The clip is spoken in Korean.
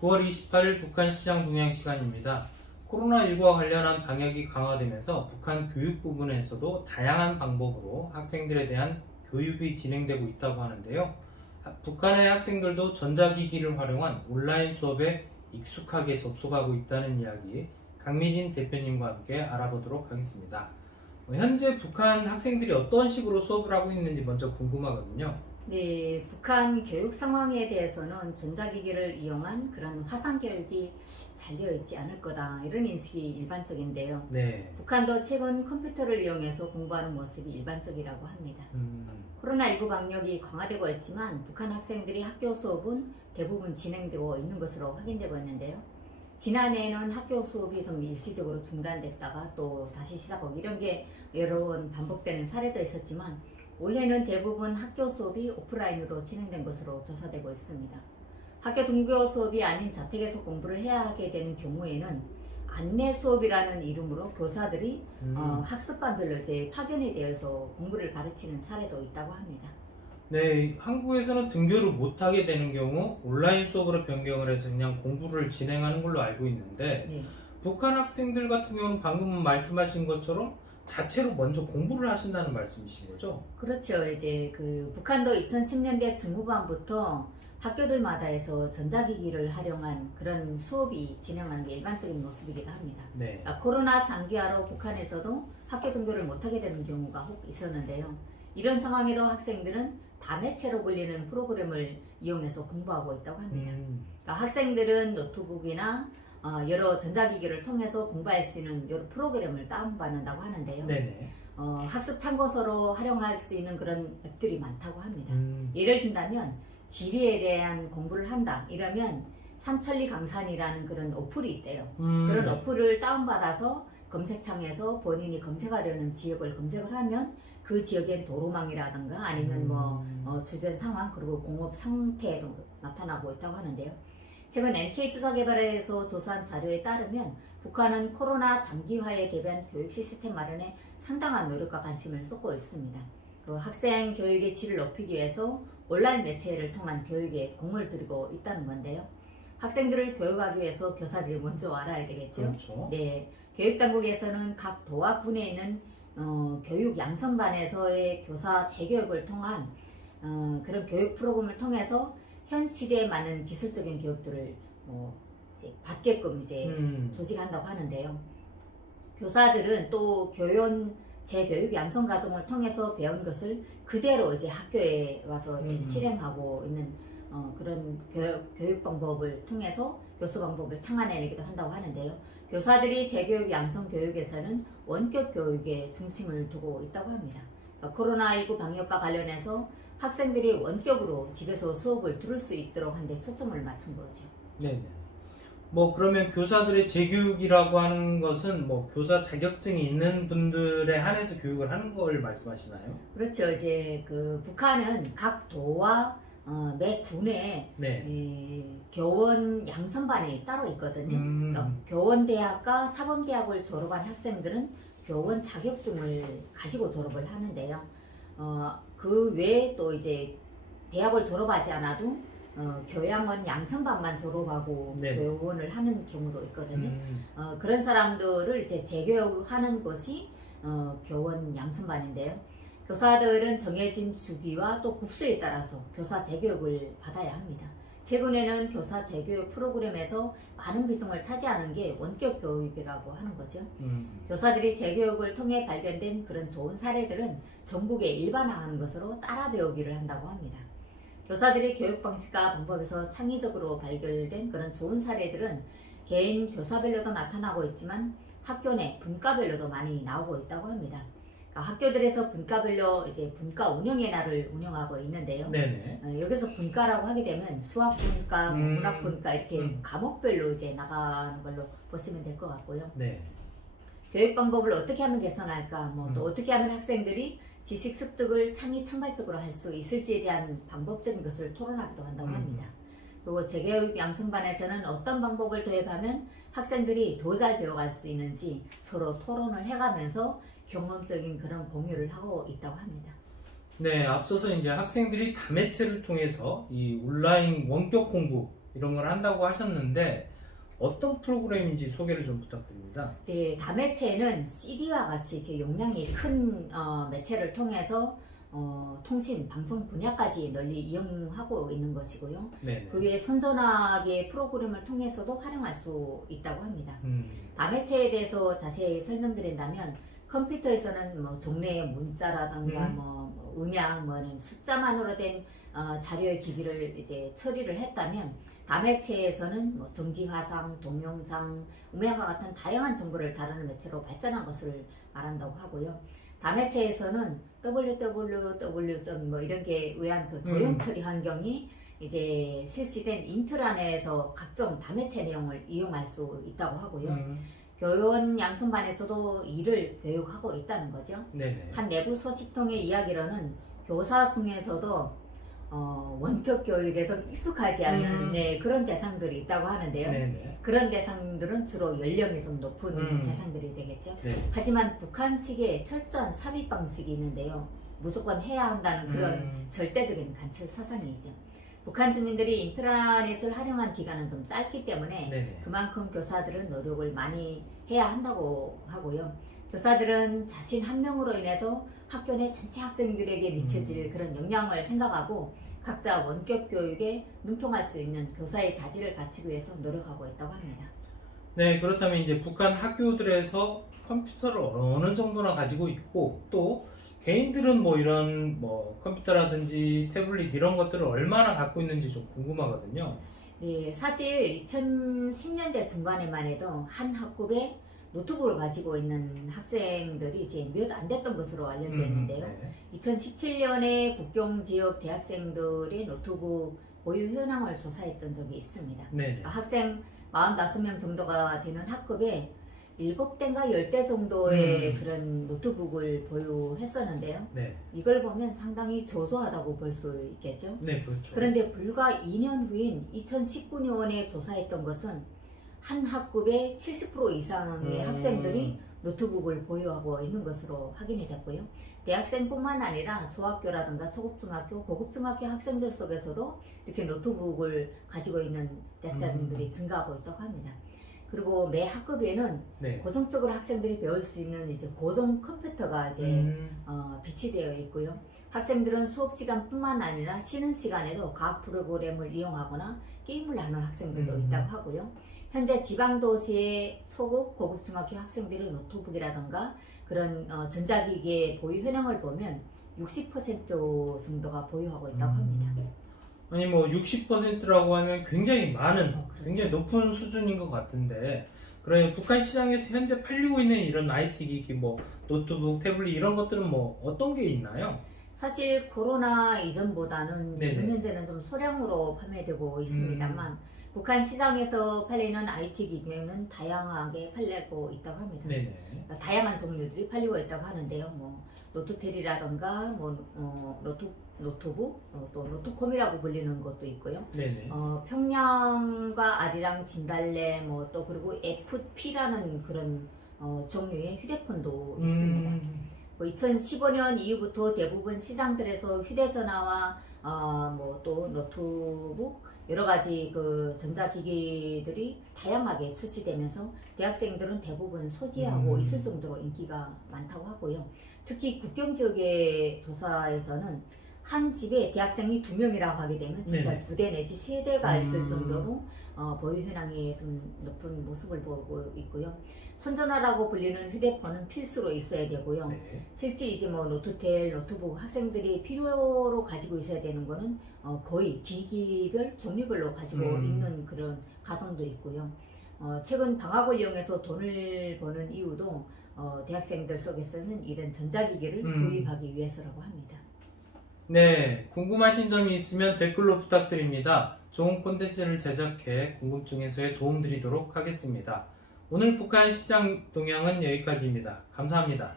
9월 28일 북한 시장 동향 시간입니다. 코로나19와 관련한 방역이 강화되면서 북한 교육 부분에서도 다양한 방법으로 학생들에 대한 교육이 진행되고 있다고 하는데요. 북한의 학생들도 전자기기를 활용한 온라인 수업에 익숙하게 접속하고 있다는 이야기, 강미진 대표님과 함께 알아보도록 하겠습니다. 현재 북한 학생들이 어떤 식으로 수업을 하고 있는지 먼저 궁금하거든요. 네, 북한 교육 상황에 대해서는 전자기기를 이용한 그런 화상 교육이 잘 되어 있지 않을 거다, 이런 인식이 일반적인데요. 네. 북한도 최근 컴퓨터를 이용해서 공부하는 모습이 일반적이라고 합니다. 코로나19 방역이 강화되고 있지만 북한 학생들이 학교 수업은 대부분 진행되고 있는 것으로 확인되고 있는데요. 지난해에는 학교 수업이 좀 일시적으로 중단됐다가 또 다시 시작하고 이런 게 여러 번 반복되는 사례도 있었지만 올해는 대부분 학교 수업이 오프라인으로 진행된 것으로 조사되고 있습니다. 학교 등교 수업이 아닌 자택에서 공부를 해야 하게 되는 경우에는 안내 수업이라는 이름으로 교사들이 학습반별로 이제 파견이 되어서 공부를 가르치는 사례도 있다고 합니다. 네, 한국에서는 등교를 못하게 되는 경우 온라인 수업으로 변경을 해서 그냥 공부를 진행하는 걸로 알고 있는데 네. 북한 학생들 같은 경우는 방금 말씀하신 것처럼 자체로 먼저 공부를 하신다는 말씀이신 거죠? 그렇죠. 이제 그 북한도 2010년대 중후반부터 학교들마다 해서 전자기기를 활용한 그런 수업이 진행하는 게 일반적인 모습이기도 합니다. 네. 코로나 장기화로 북한에서도 학교 등교를 못하게 되는 경우가 혹 있었는데요. 이런 상황에도 학생들은 다매체로 불리는 프로그램을 이용해서 공부하고 있다고 합니다. 그러니까 학생들은 노트북이나 여러 전자기기를 통해서 공부할 수 있는 여러 프로그램을 다운받는다고 하는데요. 네네. 학습 참고서로 활용할 수 있는 그런 앱들이 많다고 합니다. 음. 예를 든다면 지리에 대한 공부를 한다 이러면 삼천리 강산이라는 그런 어플이 있대요. 그런 네. 어플을 다운받아서 검색창에서 본인이 검색하려는 지역을 검색을 하면 그 지역엔 도로망이라든가 아니면 주변 상황 그리고 공업 상태도 나타나고 있다고 하는데요. 최근 NK투자개발에서 조사한 자료에 따르면 북한은 코로나 장기화에 대비한 교육 시스템 마련에 상당한 노력과 관심을 쏟고 있습니다. 그 학생 교육의 질을 높이기 위해서 온라인 매체를 통한 교육에 공을 들이고 있다는 건데요. 학생들을 교육하기 위해서 교사들이 먼저 알아야 되겠죠. 그렇죠. 네, 교육당국에서는 각 도와 군에 있는 교육 양성반에서의 교사 재교육을 통한 그런 교육 프로그램을 통해서 현 시대에 맞는 기술적인 교육들을 이제 받게끔 이제 조직한다고 하는데요. 교사들은 또 교원 재교육 양성 과정을 통해서 배운 것을 그대로 이제 학교에 와서 이제 실행하고 있는 그런 교육 방법을 통해서 교수 방법을 창안해내기도 한다고 하는데요. 교사들이 재교육 양성 교육에서는 원격 교육에 중심을 두고 있다고 합니다. 코로나19 방역과 관련해서 학생들이 원격으로 집에서 수업을 들을 수 있도록 하는데 초점을 맞춘 거죠. 네네. 그러면 교사들의 재교육이라고 하는 것은 교사 자격증이 있는 분들에 한해서 교육을 하는 걸 말씀하시나요? 그렇죠. 이제 그 북한은 각 도와 매 군에 네. 교원 양성반이 따로 있거든요. 그러니까 교원대학과 사범대학을 졸업한 학생들은 교원 자격증을 가지고 졸업을 하는데요. 그 외에 또 이제 대학을 졸업하지 않아도 교양원 양성반만 졸업하고 네. 교원을 하는 경우도 있거든요. 그런 사람들을 이제 재교육하는 것이 교원 양성반인데요. 교사들은 정해진 주기와 또 급수에 따라서 교사 재교육을 받아야 합니다. 최근에는 교사 재교육 프로그램에서 많은 비중을 차지하는 게 원격 교육이라고 하는 거죠. 교사들이 재교육을 통해 발견된 그런 좋은 사례들은 전국에 일반화하는 것으로 따라 배우기를 한다고 합니다. 교사들의 교육 방식과 방법에서 창의적으로 발견된 그런 좋은 사례들은 개인 교사별로도 나타나고 있지만 학교 내 분과별로도 많이 나오고 있다고 합니다. 학교들에서 분과별로 이제 분과 운영의 날을 운영하고 있는데요. 네네. 여기서 분과라고 하게 되면 수학 분과, 문학 분과 이렇게 과목별로 이제 나가는 걸로 보시면 될 것 같고요. 네. 교육 방법을 어떻게 하면 개선할까, 또 어떻게 하면 학생들이 지식 습득을 창의 창발적으로 할 수 있을지에 대한 방법적인 것을 토론하기도 한다고 합니다. 그리고 재교육 양성반에서는 어떤 방법을 도입하면 학생들이 더 잘 배워갈 수 있는지 서로 토론을 해가면서 경험적인 그런 공유를 하고 있다고 합니다. 네, 앞서서 이제 학생들이 다매체를 통해서 이 온라인 원격 공부 이런 걸 한다고 하셨는데 어떤 프로그램인지 소개를 좀 부탁드립니다. 네, 다매체는 CD와 같이 이렇게 용량이 큰 매체를 통해서 통신, 방송 분야까지 널리 이용하고 있는 것이고요. 네네. 그 외에 손전화기 프로그램을 통해서도 활용할 수 있다고 합니다. 음. 다매체에 대해서 자세히 설명드린다면 컴퓨터에서는 뭐 종래의 문자라든가 뭐 음향, 뭐는 숫자만으로 된 자료의 기기를 이제 처리를 했다면 다매체에서는 뭐 정지화상, 동영상, 음향과 같은 다양한 정보를 다루는 매체로 발전한 것을 말한다고 하고요. 다매체에서는 www. 뭐 이런 게 의한 그 도형 처리 환경이 이제 실시된 인트라넷에서 각종 다매체 내용을 이용할 수 있다고 하고요. 교원 양성반에서도 이를 교육하고 있다는 거죠. 네네. 한 내부 소식통의 이야기로는 교사 중에서도 원격 교육에 좀 익숙하지 않은 그런 대상들이 있다고 하는데요. 네네. 그런 대상들은 주로 연령이 좀 높은 대상들이 되겠죠. 네. 하지만 북한식의 철저한 삽입 방식이 있는데요. 무조건 해야 한다는 그런 절대적인 간철 사상이죠. 북한 주민들이 인트라넷을 활용한 기간은 좀 짧기 때문에 네네. 그만큼 교사들은 노력을 많이 해야 한다고 하고요. 교사들은 자신 한 명으로 인해서 학교 내 전체 학생들에게 미쳐질 그런 영향을 생각하고 각자 원격 교육에 능통할 수 있는 교사의 자질을 갖추기 위해서 노력하고 있다고 합니다. 네, 그렇다면 이제 북한 학교들에서 컴퓨터를 어느 정도나 가지고 있고 또 개인들은 뭐 이런 뭐 컴퓨터라든지 태블릿 이런 것들을 얼마나 갖고 있는지 좀 궁금하거든요. 네, 사실 2010년대 중반에만 해도 한 학급에 노트북을 가지고 있는 학생들이 이제 몇 안 됐던 것으로 알려져 있는데요. 네. 2017년에 국경 지역 대학생들의 노트북 보유 현황을 조사했던 적이 있습니다. 네. 학생 45명 정도가 되는 학급에 7대인가 10대 정도의 그런 노트북을 보유했었는데요. 네. 이걸 보면 상당히 저조하다고 볼 수 있겠죠. 네, 그렇죠. 그런데 불과 2년 후인 2019년에 조사했던 것은 한 학급의 70% 이상의 학생들이 노트북을 보유하고 있는 것으로 확인이 됐고요. 대학생뿐만 아니라 소학교라든가 초급중학교, 고급중학교 학생들 속에서도 이렇게 노트북을 가지고 있는 대학생들이 증가하고 있다고 합니다. 그리고 매 학급에는 네. 고정적으로 학생들이 배울 수 있는 이제 고정 컴퓨터가 이제 비치되어 있고요. 학생들은 수업 시간뿐만 아니라 쉬는 시간에도 과학 프로그램을 이용하거나 게임을 하는 학생들도 있다고 하고요. 현재 지방도시의 초급, 고급 중학교 학생들의 노트북이라든가 그런 전자기기의 보유 현황을 보면 60% 정도가 보유하고 있다고 합니다. 아니 뭐 60%라고 하면 굉장히 많은, 그렇죠. 굉장히 높은 수준인 것 같은데 그러면 북한 시장에서 현재 팔리고 있는 이런 IT 기기, 뭐 노트북, 태블릿 이런 것들은 뭐 어떤 게 있나요? 사실 코로나 이전보다는 네네. 지금 현재는 좀 소량으로 판매되고 있습니다만 북한 시장에서 팔리는 IT 기기는 다양하게 팔리고 있다고 합니다. 네네. 그러니까 다양한 종류들이 팔리고 있다고 하는데요. 뭐 노트텔이라던가 뭐 노트북, 또 노트콤이라고 불리는 것도 있고요. 네네. 평양과 아리랑, 진달래, 뭐 또 그리고 FP라는 그런 종류의 휴대폰도 있습니다. 뭐 2015년 이후부터 대부분 시장들에서 휴대전화와 뭐 또 노트북 여러 가지 그 전자기기들이 다양하게 출시되면서 대학생들은 대부분 소지하고 있을 정도로 인기가 많다고 하고요. 특히 국경 지역의 조사에서는 한 집에 대학생이 2명이라고 하게 되면 진짜 네네. 2대 내지 3대가 있을 정도로 보유 현황이 좀 높은 모습을 보고 있고요. 손전화라고 불리는 휴대폰은 필수로 있어야 되고요. 네. 실제 이제 뭐 노트텔, 노트북 학생들이 필요로 가지고 있어야 되는 거는 거의 기기별, 종류별로 가지고 있는 그런 가정도 있고요. 최근 방학을 이용해서 돈을 버는 이유도 대학생들 속에서는 이런 전자기기를 구입하기 위해서라고 합니다. 네, 궁금하신 점이 있으면 댓글로 부탁드립니다. 좋은 콘텐츠를 제작해 궁금증 해소에 도움드리도록 하겠습니다. 오늘 북한 시장 동향은 여기까지입니다. 감사합니다.